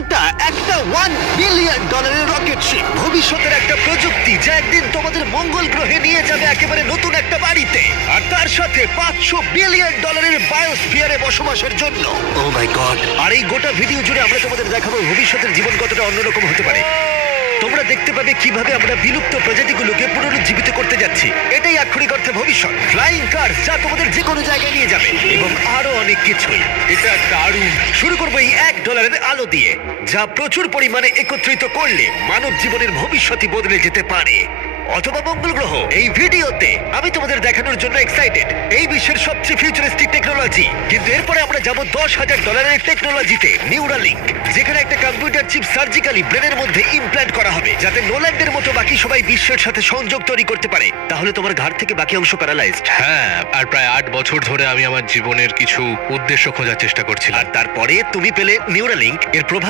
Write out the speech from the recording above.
এটা একটা $1 billion rocket ship, ভবিষ্যতের একটা প্রযুক্তি যা একদিন তোমাদের মঙ্গল গ্রহে নিয়ে যাবে একেবারে নতুন একটা বাড়িতে, আর তার সাথে $500 বিলিয়ন বায়োস্ফিয়ারে বসবাসের জন্য। ও মাই গড! আর এই গোটা ভিডিও জুড়ে আমরা তোমাদের দেখাবো ভবিষ্যতের জীবন কতটা অন্যরকম হতে পারে। তোমরা দেখতে পাবে কিভাবে আমরা বিলুপ্ত প্রজাতিগুলোকে পুনরুজ্জীবিত করতে যাচ্ছি। এটাই আক্ষরিক অর্থে ভবিষ্যৎ। ফ্লাইং কার যা তোমাদের যে কোনো জায়গায় নিয়ে যাবে, এবং আরো অনেক কিছুই। এটা দারুণ। শুরু করবো এই $1 আলো দিয়ে, যা প্রচুর পরিমাণে একত্রিত করলে মানব জীবনের ভবিষ্যৎই বদলে যেতে পারে, অথবা মঙ্গল গ্রহ। এই ভিডিওতে আমি তোমাদের দেখানোর জন্য এক্সাইটেড এই বিশ্বের সবচেয়ে ফিউচারিস্টিক টেকনোলজি। কিন্তু এরপরে আমরা যাব $10,000 টেকনোলজিতে, নিউরালিঙ্ক, যেখানে একটা কম্পিউটার চিপ সার্জিক্যালি ব্রেনের মধ্যে ইমপ্ল্যান্ট করা হবে, যাতে নোল্যান্ডের মতো বাকি সবাই বিশ্বের সাথে সংযোগ তৈরি করতে পারে। তাহলে তোমার ঘাড় থেকে বাকি অংশ প্যারালাইজড। হ্যাঁ, আর প্রায় 8 বছর ধরে আমি আমার জীবনের কিছু উদ্দেশ্য খোঁজার চেষ্টা করছিলাম। আর তারপরে তুমি পেলে নিউরালিঙ্ক। এর প্রভাব